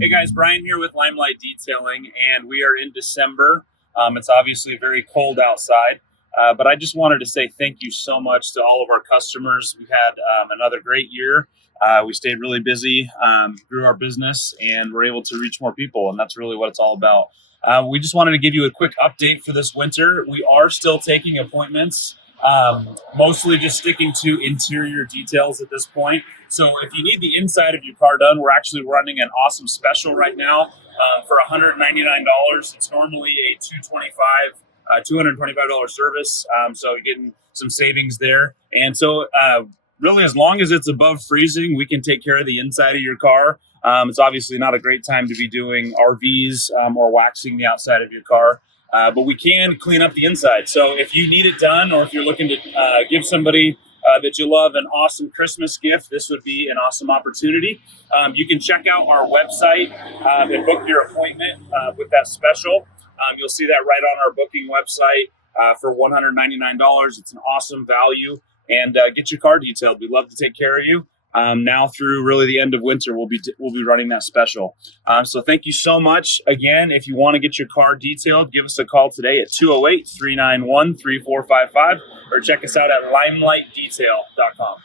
Hey guys, Brian here with Limelight Detailing, and we are in December. It's obviously very cold outside, but I just wanted to say thank you so much to all of our customers. We had another great year. We stayed really busy, grew our business, and we're able to reach more people, and that's really what it's all about. We just wanted to give you a quick update for this winter. We are still taking appointments, mostly just sticking to interior details at this point. So if you need the inside of your car done, we're actually running an awesome special right now for $199. It's normally a $225 service. So you're getting some savings there. And so really, as long as it's above freezing, we can take care of the inside of your car. It's obviously not a great time to be doing RVs or waxing the outside of your car. But we can clean up the inside. So if you need it done, or if you're looking to give somebody that you love an awesome Christmas gift, this would be an awesome opportunity. You can check out our website and book your appointment with that special. You'll see that right on our booking website for $199. It's an awesome value, and get your car detailed. We'd love to take care of you. Now through really the end of winter, we'll be running that special. So thank you so much. Again, if you want to get your car detailed, give us a call today at 208-391-3455 or check us out at limelightdetail.com.